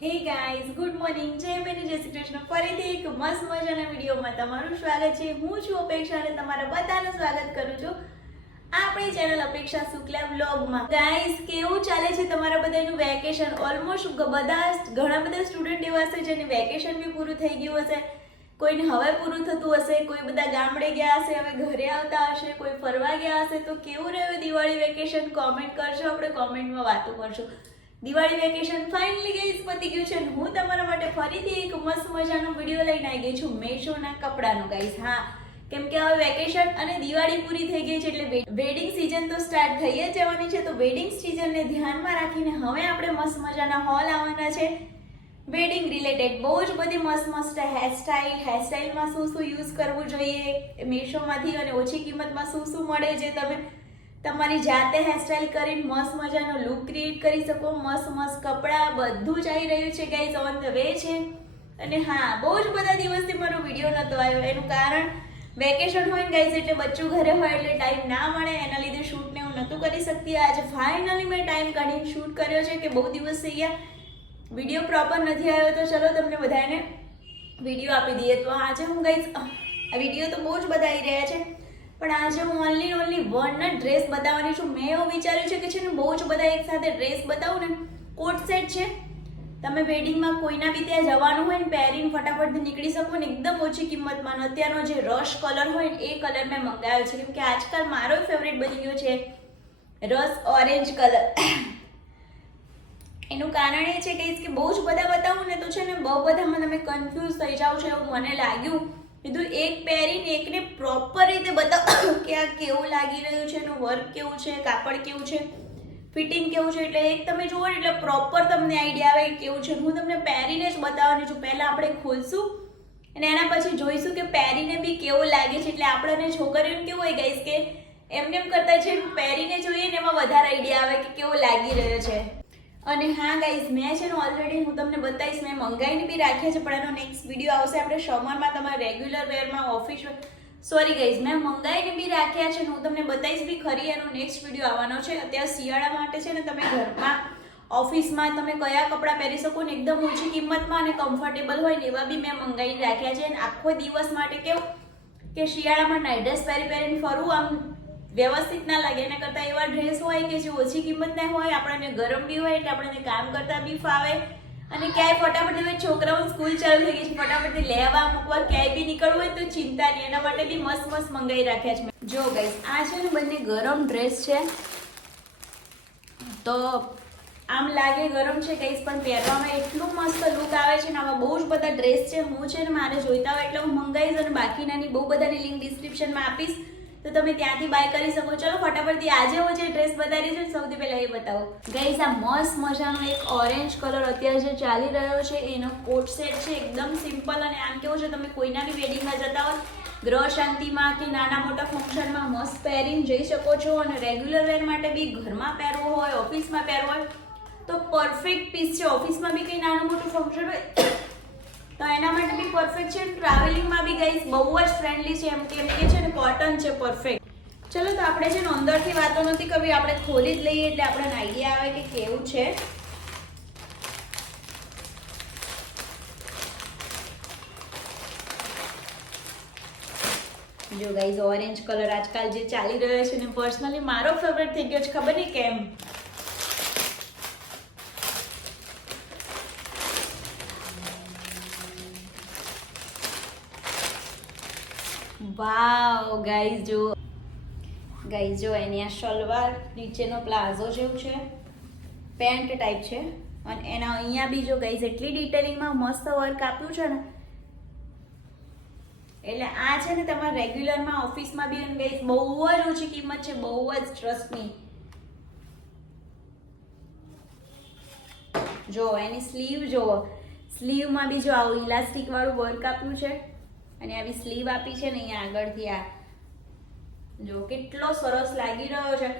Hey guys, good morning, જય many જય શ્રી કૃષ્ણ. ફરીથી એક મસ્ત મજાના વિડીયોમાં તમારું સ્વાગત છે. હું છું અપેક્ષા અને તમારા બધાનું સ્વાગત કરું છું આપણી ચેનલ અપેક્ષા શુક્લા વ્લોગમાં. ગાઈઝ, કેવું ચાલે છે તમારા બધાનું વેકેશન? ઓલમોસ્ટ ઘણા બધા સ્ટુડન્ટ એવા હશે જેને વેકેશન બી પૂરું થઈ ગયું હશે, કોઈને હવે પૂરું થતું હશે, કોઈ બધા ગામડે ગયા હશે, હવે ઘરે આવતા હશે, કોઈ ફરવા ગયા હશે. તો કેવું રહ્યું દિવાળી વેકેશન? કોમેન્ટ કરજો, આપણે કોમેન્ટમાં વાતો કરશું. દિવાળી વેકેશન ફાઇનલી ગાઈસ પતી ગયું છે. હું તમારા માટે ફરીથી એક મસ્ત મજાનો વિડીયો લઈને આવી ગઈ છું મેશોના કપડાનો ગાઈસ. હા, કેમ કે હવે વેકેશન અને દિવાળી પૂરી થઈ ગઈ છે એટલે વેડિંગ સિઝન તો સ્ટાર્ટ થઈ જ જવાની છે. તો વેડિંગ સિઝનને ધ્યાનમાં રાખીને હવે આપણે મસ્ત મજાના હોલ આવવાના છે વેડિંગ રિલેટેડ. બહુ જ બધી મસ્ત હેરસ્ટાઈલમાં શું યુઝ કરવું જોઈએ મેશોમાંથી અને ઓછી કિંમતમાં શું મળે જે તમે તમારી જાતે હેરસ્ટાઈલ કરીને મસ્ત મજાનો લુક ક્રિએટ કરી શકો. મસ્ત કપડાં બધું જ આવી રહ્યું છે ગાઈઝ, ઓન ધ વે છે. અને હા, બહુ જ બધા દિવસથી મારો વિડીયો નહોતો આવ્યો. એનું કારણ વેકેશન હોય ને ગાઈઝ, એટલે બચ્ચું ઘરે હોય એટલે ટાઈમ ના મળે, એના લીધે શૂટ ને હું નહોતું કરી શકતી. આજે ફાઇનલી મેં ટાઈમ કાઢીને શૂટ કર્યો છે કે બહુ દિવસ થઈ ગયા વિડીયો પ્રોપર નથી આવ્યો, તો ચલો તમને બધાને વિડીયો આપી દઈએ. તો આજે હું ગાઈઝ, આ વિડીયો તો બહુ જ બધા આવી રહ્યા છે પણ આજે હું ઓનલી વન ડ્રેસ બતાવવાની છું. મેં એવું વિચાર્યું છે કે છે ને બહુ જ બધા એક સાથે ડ્રેસ બતાવું ને. કોટ સેટ છે, તમે વેડિંગમાં કોઈના બી ત્યાં જવાનું હોય ને પહેરીને ફટાફટથી નીકળી શકો ને એકદમ ઓછી કિંમતમાં. અત્યારનો જે રશ કલર હોય ને એ કલર મેં મંગાવ્યો છે, કેમ કે આજકાલ મારો ફેવરેટ બની ગયો છે રસ ઓરેન્જ કલર. એનું કારણ એ છે કે બહુ જ બધા બતાવું ને તો છે ને બહુ બધામાં તમે કન્ફ્યુઝ થઈ જાઓ છો એવું મને લાગ્યું. કીધું એક પહેરીને એકને પ્રોપર રીતે બતાવો કે આ કેવું લાગી રહ્યું છે, એનું વર્ક કેવું છે, કાપડ કેવું છે, ફિટિંગ કેવું છે. એટલે એક તમે જુઓ ને એટલે પ્રોપર તમને આઈડિયા આવે કેવું છે. હું તમને પહેરીને જ બતાવવાની છું. પહેલાં આપણે ખોલશું અને એના પછી જોઈશું કે પહેરીને બી કેવું લાગે છે. એટલે આપણને છોકરીઓને કેવું હોય ગાઈસ કે એમને એમ કરતા છે પહેરીને જોઈએ ને એમાં વધારે આઈડિયા આવે કે કેવો લાગી રહ્યો છે. અને હા ગાઈઝ, મેં છે ને ઓલરેડી હું તમને બતાવીશ, મેં મંગાઈને બી રાખ્યા છે પણ એનો નેક્સ્ટ વિડીયો આવશે આપણે સમરમાં તમારે રેગ્યુલર વેરમાં ઓફિસ. સોરી ગાઈઝ, મેં મંગાઈને બી રાખ્યા છે ને હું તમને બતાવીશ બી ખરી. એનો નેક્સ્ટ વિડીયો આવવાનો છે. અત્યારે શિયાળા માટે છે ને તમે ઘરમાં ઓફિસમાં તમે કયા કપડાં પહેરી શકો ને એકદમ ઓછી કિંમતમાં અને કમ્ફર્ટેબલ હોય ને એવા બી મેં મંગાઈને રાખ્યા છે. અને આખો દિવસ માટે કેવું કે શિયાળામાં નાઇટ ડ્રેસ પહેરીને ફરવું આમ વ્યવસ્થિત ના લાગે. એના કરતાં એવા ડ્રેસ હોય કે જે ઓછી કિંમતના હોય, આપણને ગરમ બી હોય એટલે આપણને કામ કરતા બી ફાવે અને ક્યાંય ફટાફટ છોકરાઓ સ્કૂલ ચાલુ થઈ ગઈ છે, ફટાફટથી લેવા મૂકવા ક્યાંય બી નીકળવું હોય તો ચિંતા નહીં. એના માટે બી મસ્ત મંગાવી રાખ્યા છે. જો ગાઈસ, આ છે ને બંને ગરમ ડ્રેસ છે તો આમ લાગે ગરમ છે ગાઈસ પણ પહેરવામાં એટલું મસ્ત લુક આવે છે ને. આમાં બહુ જ બધા ડ્રેસ છે. હું છે ને મારે જોઈતા હોય એટલે હું મંગાવીશ અને બાકીનાની બહુ બધાની લિંક ડિસ્ક્રિપ્શનમાં આપીશ તો તમે ત્યાંથી બાય કરી શકો. ચલો ફટાફટથી આજે હું જે ડ્રેસ બતાવી છે સૌથી પહેલા એ બતાવો ગાઈસ. આ મસ્ત મજાનો એક ઓરેન્જ કલર અત્યારે જે ચાલી રહ્યો છે એનો કોટ સેટ છે. એકદમ સિમ્પલ અને આમ કેવું છે તમે કોઈના બી વેડિંગમાં જતા હોય, ગ્રહ શાંતિમાં કે નાના મોટા ફંક્શનમાં મસ્ત પહેરીને જઈ શકો છો. અને રેગ્યુલર વેર માટે બી ઘરમાં પહેરવો હોય, ઓફિસમાં પહેરવો હોય તો પરફેક્ટ પીસ છે. ઓફિસમાં બી કંઈ નાનું મોટું ફંક્શન હોય તો એના માટે બી પરફેક્ટ છે. ટ્રાવેલિંગમાં બી ગાઈસ બહુ જ ફ્રેન્ડલી છે, એમ કે છે ને કોટન છે પરફેક્ટ. ચલો તો આપણે છે ને અંદરથી વાતો નથી કરવી, આપણે ખોલી જ લઈએ એટલે આપણને આઈડિયા આવે કે કેવું છે. જો ગાઈસ, ઓરેન્જ કલર આજકાલ જે ચાલી રહ્યો છે ને પર્સનલી મારો ફેવરેટ થઈ ગયો છે, ખબર નહીં કેમ. વાવ ગાઈઝ, જો એની આ સલવાર નીચેનો પ્લાઝો જેવું છે, પેન્ટ ટાઈપ છે અને એના અહીંયા બી જો ગાઈઝ એટલી ડિટેલિંગમાં મસ્ત વર્ક આપ્યું છે ને. એટલે આ છે ને તમારે રેગ્યુલરમાં ઓફિસમાં બી ગાઈઝ બહુ જ ઓછી કિંમત છે, બહુ જ ટ્રસ્ટ મી. જો એની સ્લીવ જુઓ, સ્લીવમાં બી જો આવું ઇલાસ્ટિક વાળું વર્ક આપ્યું છે અને આવી સ્લીવ આપી છે ને અહીંયા આગળથી. આ જો કેટલો સરસ લાગી રહ્યો છે.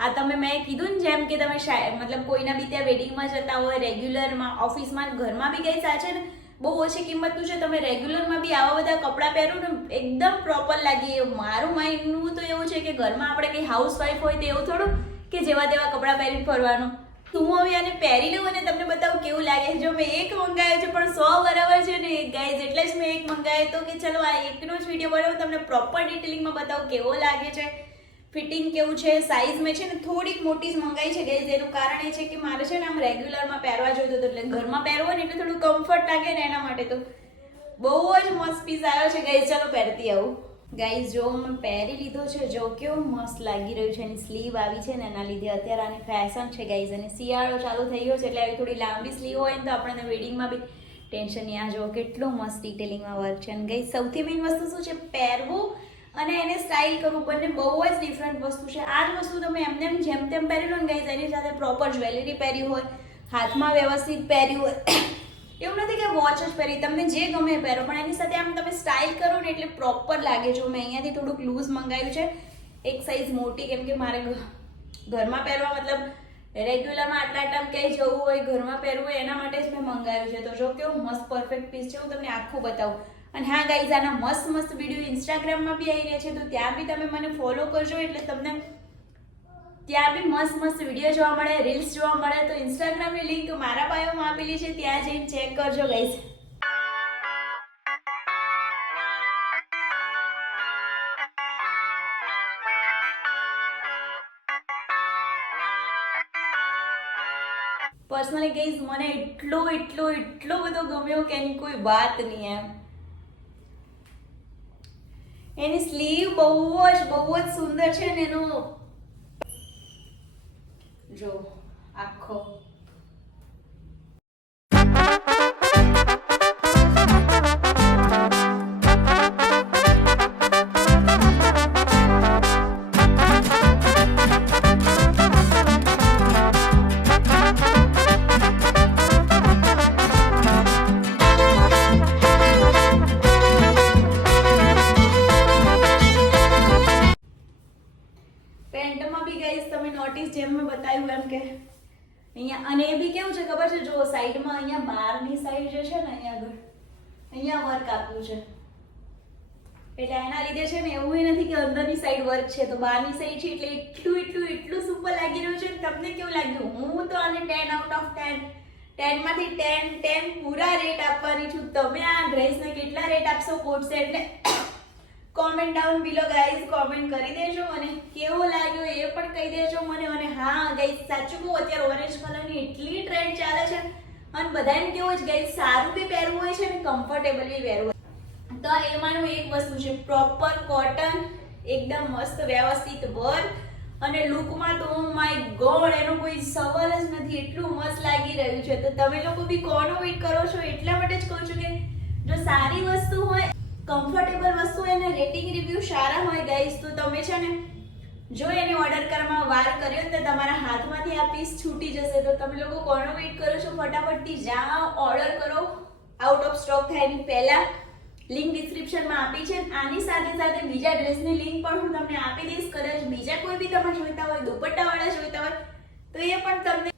આ તમે મેં કીધું ને જેમ કે તમે મતલબ કોઈના બી ત્યાં વેડિંગમાં જતા હોય, રેગ્યુલરમાં ઓફિસમાં ઘરમાં બી ગઈ આ છે ને બહુ ઓછી કિંમતનું છે. તમે રેગ્યુલરમાં બી આવા બધા કપડાં પહેરો ને એકદમ પ્રોપર લાગી. મારું માઇન્ડનું તો એવું છે કે ઘરમાં આપણે કંઈ હાઉસવાઈફ હોય તો એવું થોડું કે જેવા તેવા કપડાં પહેરીને ફરવાનું. હું હવે આને પહેરી લઉં અને તમને બતાવું કેવું લાગે છે. જો મેં એક મંગાવ્યો છે પણ 100 બરાબર છે ને ગાઈઝ, એટલે જ મેં એક મંગાવ્યો તો કે ચલો આ એકનો જ વિડીયો બનાવું, તમને પ્રોપર ડિટેલિંગમાં બતાવું કેવો લાગે છે, ફિટિંગ કેવું છે. સાઇઝ મેં છે ને થોડીક મોટી જ મંગાવી છે ગાઈઝ. એનું કારણ એ છે કે મારે છે ને આમ રેગ્યુલરમાં પહેરવા જોઈતું હતું, એટલે ઘરમાં પહેરવો ને એટલે થોડું કમ્ફર્ટ લાગે ને એના માટે. તો બહુ જ મસ્ત પીસ આવ્યો છે ગાઈઝ. ચાલો પહેરતી આવું. ગાઈઝ જો મેં પહેરી લીધો છે, જો કેવું મસ્ત લાગી રહ્યું છે. એની સ્લીવ આવી છે ને એના લીધે અત્યારે આની ફેશન છે ગાઈઝ. અને શિયાળો ચાલુ થઈ ગયો છે એટલે આવી થોડી લાંબી સ્લીવ હોય ને તો આપણને વેડિંગમાં બી ટેન્શન નહીં. આ જો કેટલું મસ્ત ડિટેલિંગમાં વર્ક છે. અને ગાઈઝ સૌથી મેઇન વસ્તુ શું છે, પહેરવું અને એને સ્ટાઇલ કરવું બંને બહુ જ ડિફરન્ટ વસ્તુ છે. આ જ વસ્તુ તમે એમને એમ જેમ તેમ પહેરી લો ને ગાઈઝ, એની સાથે પ્રોપર જ્વેલરી પહેરી હોય, હાથમાં વ્યવસ્થિત પહેર્યું હોય, એવું નથી કે વોચ જ પહેરી, તમને જે ગમે પહેરો, પણ એની સાથે આમ તમે સ્ટાઇલ કરો ને એટલે પ્રોપર લાગે. જો મેં અહીંયાથી થોડુંક લૂઝ મંગાવ્યું છે, એક સાઇઝ મોટી, કેમ કે મારે ઘરમાં પહેરવા મતલબ રેગ્યુલરમાં આટલા ક્યાંય જવું હોય, ઘરમાં પહેરવું હોય એના માટે જ મેં મંગાવ્યું છે. તો જો કેવું મસ્ત પરફેક્ટ પીસ છે, હું તમને આખું બતાવું. અને હા ગાઈઝ, આના મસ્ત મસ્ત વિડીયો ઇન્સ્ટાગ્રામમાં બી આવી રહ્યા છે, તો ત્યાં બી તમે મને ફોલો કરજો એટલે તમને ત્યાં બી મસ્ત મસ્ત વિડીયો જોવા મળે, રીલ્સ જોવા મળે. તો ઇન્સ્ટાગ્રામની લિંક મારા બાયોમાં આપેલી છે, ત્યાં જઈને ચેક કરજો ગાઈઝ. પર્સનલી ગાઈઝ મને એટલો બધો ગમ્યો કે એની કોઈ વાત નહીં એમ. એની સ્લીવ બહુ જ સુંદર છે ને એનો જો આખો પેન્ટમાં બી ગાઈઝ તમે નોટિસ જેમ મેં બતાવ્યું એમ કે અહીંયા, અને એ બી કેવું છે ખબર છે, જો સાઈડમાં અહીંયા બહારની સાઈડ જે છે ને અહીંયા વર્ક આપ્યું છે, એટલે એના લીધે છે ને એવું નથી કે અંદરની સાઈડ વર્ક છે તો બહારની સાઈડ છે, એટલે એટલું સુપર લાગી રહ્યું છે. તમને કેવું લાગ્યું? હું તો આને 10 આઉટ ઓફ 10, 10 માંથી 10 પૂરા રેટ આપવાની છું. તમે આ ડ્રેસને કેટલા રેટ આપશો કોટ સેટને? કોમેન્ટ ડાઉન બિલો ગાઈઝ, કોમેન્ટ કરી દેજો અને કેવો લાગ્યો એ પણ કહી દેજો મને. અને હા ગાઈઝ, સાચું કહું, અત્યારે ઓરેન્જ કલરની એટલી ટ્રેન્ડ ચાલે છે અને બધાને કેવું છે ગાઈઝ, સારું બી પહેરવું હોય છે અને કમ્ફર્ટેબલ બી પહેરવું હોય. તો એમાંનું એક વસ્તુ છે પ્રોપર કોટન, એકદમ મસ્ત વ્યવસ્થિત વર્ક અને લુકમાં તો માય ગોડ એનો કોઈ સવાલ જ નથી, એટલું મસ્ત લાગી રહ્યું છે. તો તમે લોકો બી કોનો વેઇટ કરો છો? એટલા માટે જ કહું છું કે જો સારી વસ્તુ હોય, કમ્ફર્ટેબલ વસ્તુ એને રેટિંગ રિવ્યુ સારા હોય ગાઈઝ, તો તમે છે ને જો એને ઓર્ડર કરવામાં વાર કર્યો તો તમારા હાથમાંથી આ પીસ છૂટી જશે. તો તમે લોકો કોનો વેઇટ કરો છો? ફટાફટથી જાઓ, ઓર્ડર કરો. આઉટ ઓફ સ્ટોક થાય એની પહેલા લિંક ડિસ્ક્રિપ્શનમાં આપી છે. આની સાથે બીજા ડ્રેસની લિંક પણ હું તમને આપી દઈશ. કદાચ બીજા કોઈ બી તમે જોઈતા હોય, દુપટ્ટાવાળા જોઈતા હોય તો એ પણ તમને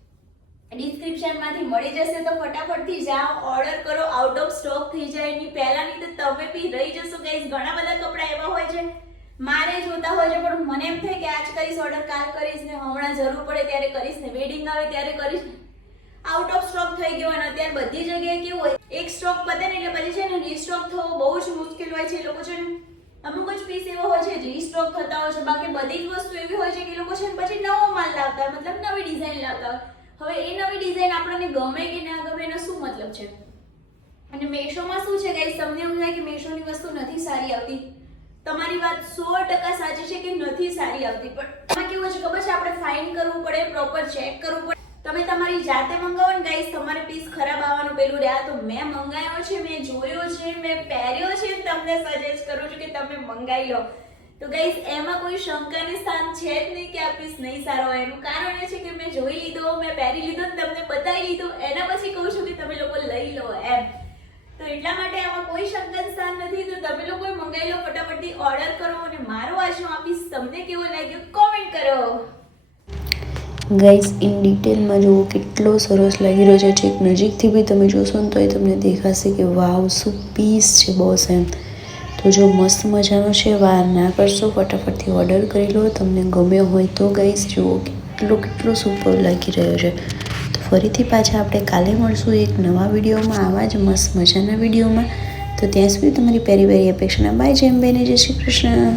ડિસ્ક્રિપ્શનમાંથી મળી જશે. તો ફટાફટથી જાઓ, ઓર્ડર કરો. આઉટ ઓફ સ્ટોક થઈ જાય એની પહેલાની તો તમે બી રહી જશો ગાઈઝ. ઘણા બધા કપડા એવા હોય છે મારે જોતા હોય છે પણ મને એમ થાય કે આજ કરીશ ઓર્ડર, કાલ કરીશ ને, હમણાં જરૂર પડે ત્યારે કરીશ ને, વેડિંગ આવે ત્યારે કરીશ ને, આઉટ ઓફ સ્ટોક થઈ ગયો. અને અત્યારે બધી જગ્યાએ કેવું હોય, એક સ્ટોક પતે ને એટલે પછી છે ને રીસ્ટોક થવો બહુ જ મુશ્કેલ હોય છે. એ લોકો છે ને અમુક જ પીસ એવો હોય છે રીસ્ટોક થતા હોય છે, બાકી બધી જ વસ્તુ એવી હોય છે કે એ લોકો છે ને પછી નવો માલ લાવતા હોય, મતલબ નવી ડિઝાઇન લાવતા હોય. હવે એ નવી ડિઝાઇન આપણને ગમે કે ના ગમે એનો શું મતલબ છે? અને મેશોમાં શું છે ગાઈસ, તમને એવું થાય કે મેશોની વસ્તુ નથી સારી આવતી, તમારી વાત 100% સાચી છે કે નથી સારી આવતી, પણ એમાં કેવું છે ખબર છે, આપણે ફાઇન કરવું પડે, પ્રોપર ચેક કરવું પડે. તમે તમારી જાતે મંગાવો ને ગાઈસ, તમારે પીસ ખરાબ આવવાનું પેલું રહ્યા. તો મેં મંગાવ્યો છે, મેં જોયો છે, મેં પહેર્યો છે, તમને સજેસ્ટ કરું છું કે તમે મંગાવી લો. તો ગાઈસ એમાં કોઈ શંકાની સ્થાન છે જ નહીં કે આ પીસ નહીં સારો હોય. એનું કારણ એ છે કે મેં જોઈ લીધો, મેં પહેરી લીધો, તમને બતાવી લીધું, એના પછી કહું છું કે તમે લોકો લઈ લો એમ. તો એટલા માટે આમાં કોઈ શંકાનું સ્થાન નથી. તો તમે લોકો મંગાવી લો, ફટાફટથી ઓર્ડર કરો. અને મારો આજનો આ પીસ તમને કેવો લાગ્યો કોમેન્ટ કરો. ગાઈઝ ઇન ડિટેલમાં જુઓ કેટલો સરસ લાગી રહ્યો છે. છેક નજીકથી બી તમે જોશો ને તો એ તમને દેખાશે કે વાવ શું પીસ છે બોસ એમ. તો જો મસ્ત મજાનો છે, વાર ના કરશો, ફટાફટથી ઓર્ડર કરી લો. તમને ગમ્યો હોય તો ગાઈઝ જુઓ કેટલો સુપર લાગી રહ્યો છે. ફરીથી પાછા આપણે કાલે મળશું એક નવા વિડીયોમાં, આવા જ મસ્ત મજાના વિડીયોમાં. તો ત્યાં સુધી તમારી પેરી પેરી અપેક્ષાના બાય. જેમ બેને જય શ્રી કૃષ્ણ.